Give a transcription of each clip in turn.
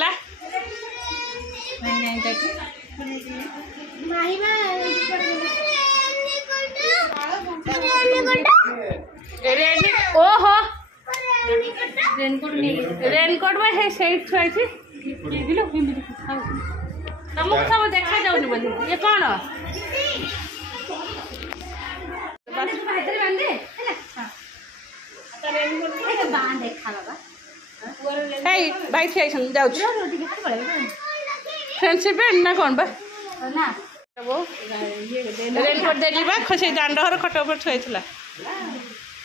गला ओहो रेनकोट में है सेट छुआई तुमको सब देखा जाऊनी बोली ये कौन भाई फ्रेंडशिप ना कौन बा रेनकोट देली बा खसे दांड हर खट ऊपर छुआईला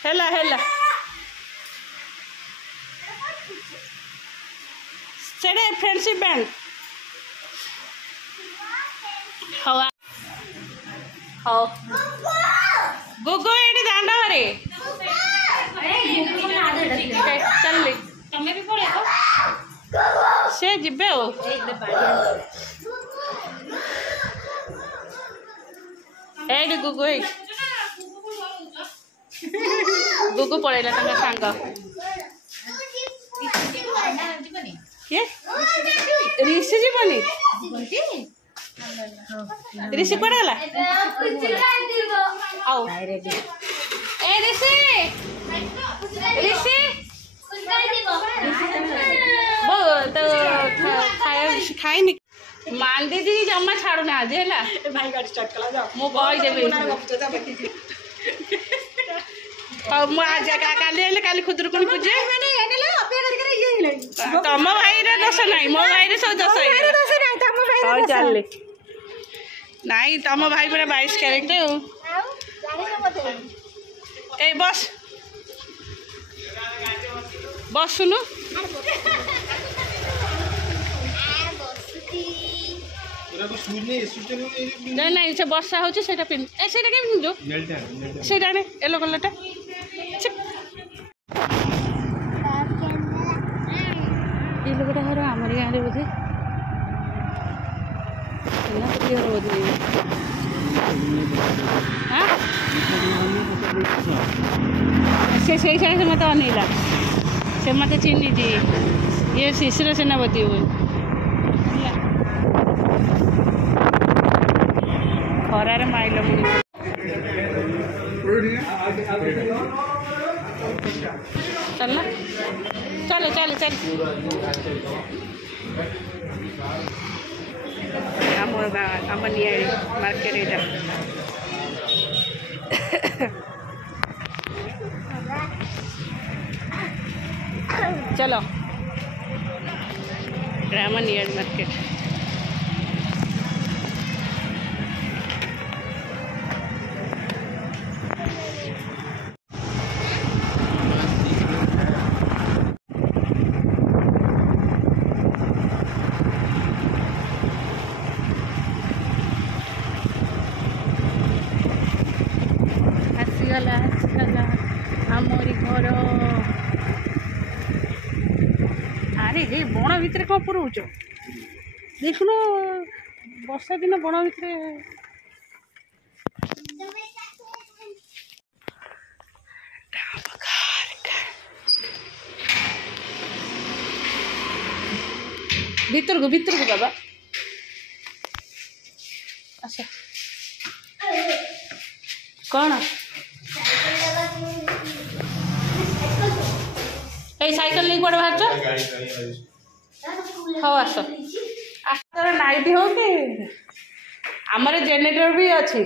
हेला हेला सेडे फ्रेंडशिप बैंड हवा हो गुगु एडी दांड हरे चल तमे भी पळे को से जिबे ओ एडी गुगु गुगु पळेला तंगा सांग के ऋषि जीवनी ऋषि पड़ेला आओ ए ऋषि ऋषि वो तो खाई नहीं मान दीदी जम्मा छाड़ू ना आज है भाई गाड़ी स्टार्ट करा जाओ मो गई देबे मु आज काली खुदुरकुणी पूजे तम भाई दोष नाई मो भाई सब दोष चल नाई तम भाई पूरा 22 कैरेट ए बस बस सुनु नहीं नहीं से वर्षा हो पिंध ए से पिंधु से येलो कलरटा ये लोगटा घर आमर गाँव बोधे बोधे हाँ से मत अनैला से मत चिन्ह ये शिशिर सेनापति हुए खरार माइल चलना चलो चलो चल आम मार्केट यहाँ चलो रामा नियर मार्केट आमरी घर अरे हे बण भितर कौन पुरौच देखुन वर्षा दिन बण भितर भीतर को बाबा अच्छा कौन ए साइकिल नहीं पड़े बाहर हाँ आस तर नाइट हो कि आमर जेनेटर भी अच्छी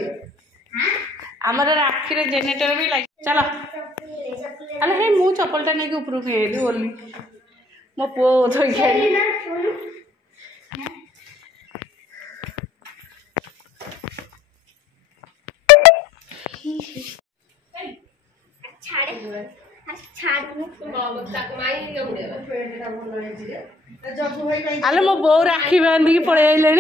आमर राखी जेनेटर भी लगे चलो अरे हे मु चप्पलटा नहीं ऊपर खेली बोली मो पु धोई खेली अरे मो बो राखी बांधी पड़े आइले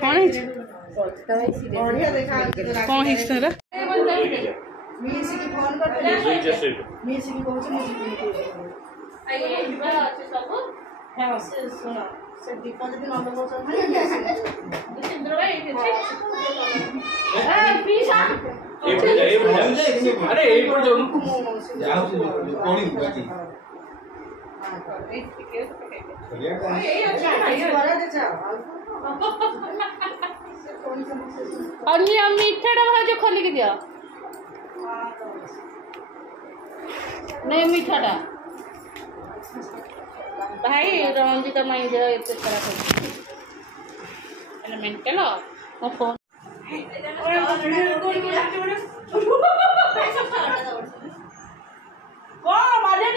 कौन अरे यही पर जाऊँ अन्य मीठा भाज खोल के दिया नहीं मीठा भाई रंजिता माई देह एत खराब हो मेंटल मो फोन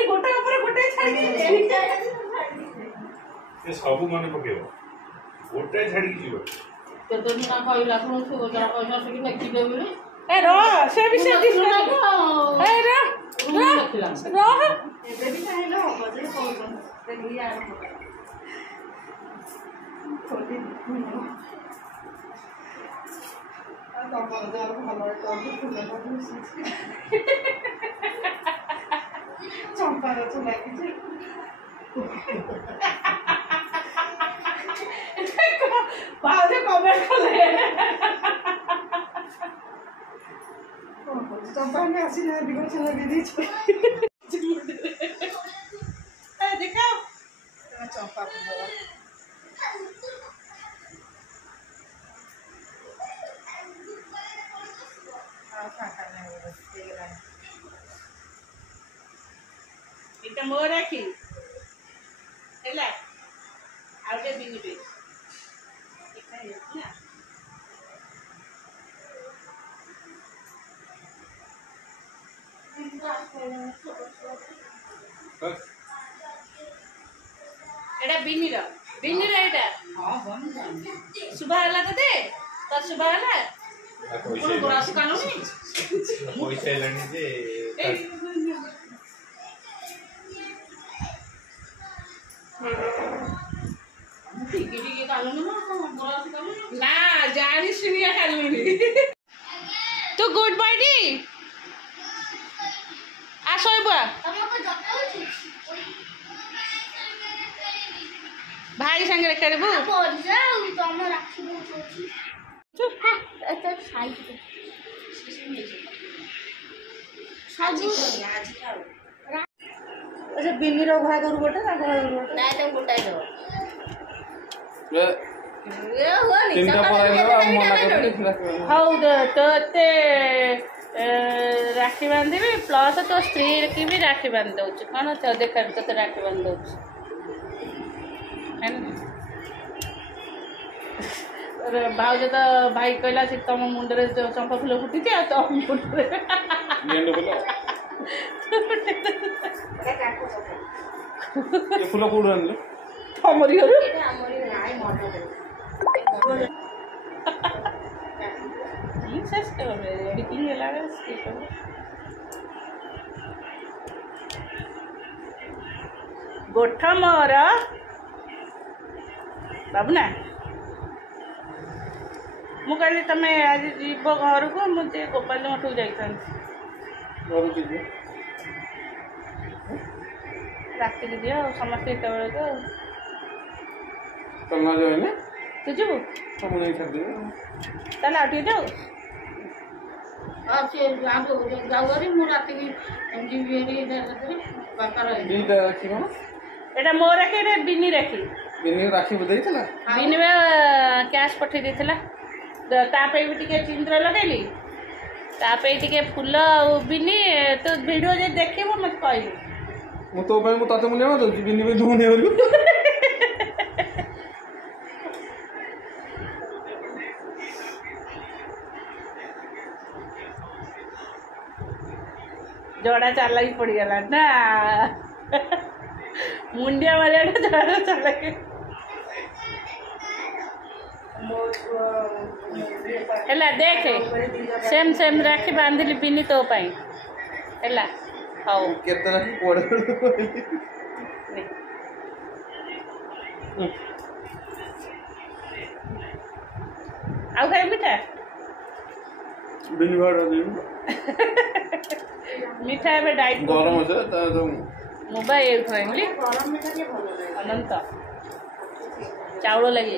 गोटे गोटे सब मन पकेब गोटे छाड़ी जीव केते दिन कहला सुन जरा पैसा से लेखि देबे ए रो से भी से दिस ए रो रो एबे भी चाहेलो बजे कोन देखि यार छोटी चंपा तो लगी बाद कमेंट कले चंपा ने आसी ना बिगड़ चला दीदी ए देखो चंपा को এটা মো রাখি হেলা আউটে বিনিবে এটা না এটা বিনির এটা हां बन सुबह हला दे तो सुबह हला कोन ग्रास कानूनी पैसा लेनी जे ना जानी सुनिया कानूनी तो गुड बॉडी आसोइबा भाई संगे करबू अच्छा बिन्नीर भाग गोटे ना घर गोटे ना तो गोटाई दो हौ तो राखी बांधि प्लस तो स्त्री की भी राखी बांध दौ कौन तो देख तो राखी बांध दौ भाज तो भाई कहला से तुम मुंडे चंपा फूल फुटी थी तो मुंडे फूल कौन आनले हमरी घर गोठा मोर बाबू ना मु कहली तमें आज जीव घर को मुझे गोपाल मठ जाता राति दियो समस्ते तो तू जीव ताल आउटे जाऊ एटा मो राखी बिनी राखी राखी बिनी कैश पठे देथिला तापे भी टिके चिंद्र लगेली तापे टिके फूल बिनी तो वीडियो जे देखिबो मत कहबो मु तो पे मु ताते मुने दउ बिनी पे धुने हरु जोड़ा चाला ही पड़ गला ना मुंडिया वाले जोड़ा चाला के हेला देखे सेम सेम राखी बांधिली बिनी तो पाई हेला हाउ केतना पड़े आउ खाई मिठा बिनी बाड़ दी मिठा है डाइट गरम हो जाए तो मोबाइल खाइली गरम मिठा के भलो लागे अनंत चावल लगे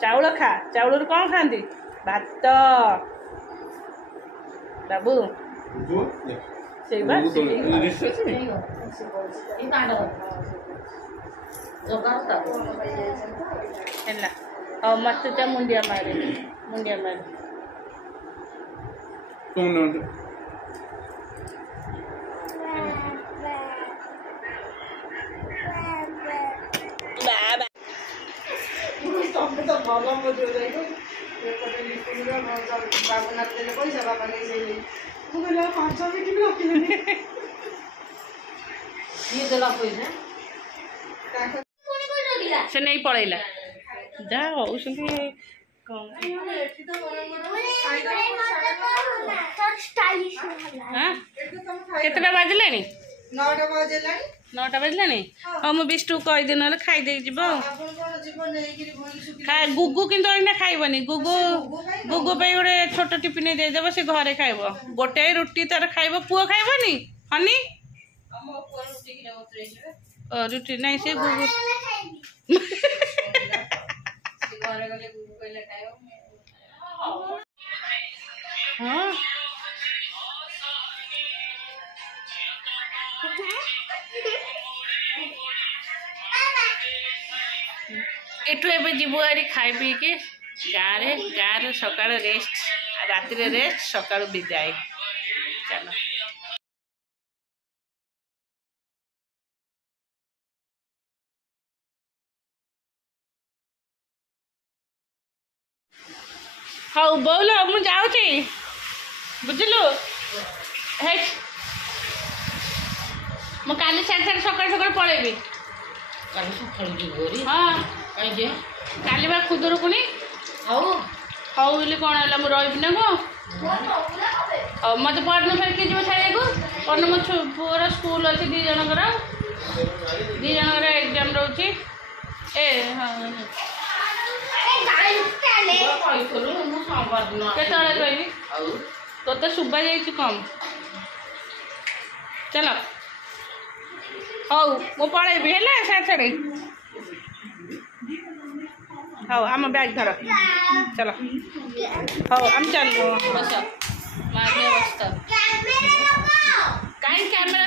चावल खा चावल कौन खाती ଭାତ ବାବୁ ସେଇ ବା ହେଲା ହଉ ମତେ ତ ମୁଣ୍ଡିଆ ମାରେ से नहीं पड़ेगा जा होउछंती केतटा बाजलानी 9टा बाजलानी हाँ मु बिष्टु कहीदे ना खाईदे जीव गुगु किंतु अइना खाइबनी गुगु पे गोटे छोट टिफिन देदेव से घरे खाइब गोटे रुटी तार खाइब पुओ खाइबनी हनी रुटी नहीं से गुगु हाँ एठू एबे जीवु आरी खाई पी के गाँव सकाळ रेस्ट राति रेस्ट सकाळ विदाई चलो हाँ बोल मु जाऊँगी बुझलु है मु काली साढ़े सकाळ सकाळ पळेबी हाँ काली बा खुदुरुकुणी हौ बोली कौन है मुझे रही ना कौ मत पढ़ना फिर किए जो छाड़ा को पढ़ना मो पुअर स्कूल अच्छे दी जनकर एग्जाम रोचे ए हाँ केतले कहि तो तो सुबा जाई कम चलो हौ मु पळेबी है साड़े हाँ आम बैग धर चलो हाँ आम चल बस कहीं कैमेरा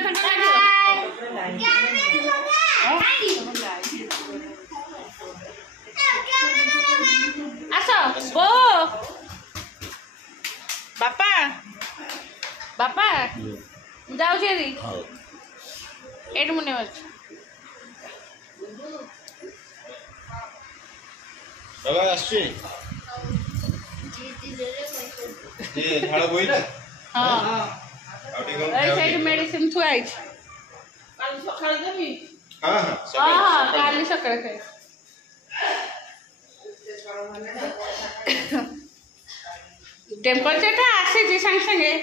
आस बो बापा बापा जाऊँ एट मुने बाबा आछी जे झाड़ बोइला हां आउटी कोन ए साइड मेडिसिन थुआई काल सकाळ देबी हां हां काल सकाळ खाए टेम्परेचर टा आसे जे संग संगे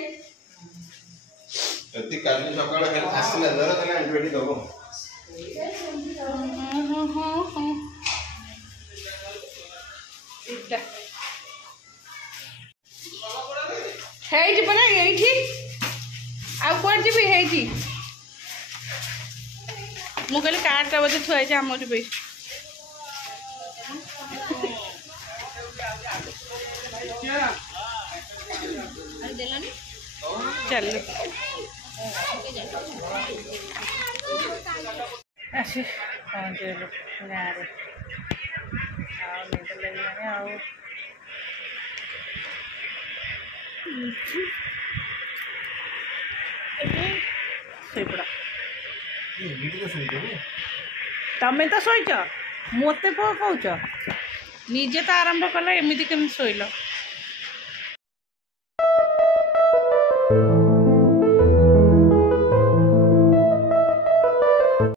अति काल सकाळ खासला जरा तने एंटीबायोटिक दबो ହେଇଛି ପରା ଏଇଠି ଆଉ କୁଆଡ଼େ ଯିବି ହେଇଛି ମୁଁ କହିଲି କାର୍ଟା ବୋଧେ ଥୁଆ ହେଇଛି ଆମର ବି ଚାଲ ଆସି ପହଞ୍ଚିଗଲୁ ଗାଁରେ ଆଉ ନିଦ ଲାଗିଲାଣି ଆଉ ଶୋଇପଡ଼ ତମେ ତ ଶୋଇଛ ମୋତେ କଣ କହୁଛ ନିଜେ ତ ଆରମ୍ଭ କଲ ଏମିତି କେମିତି ଶୋଇଲ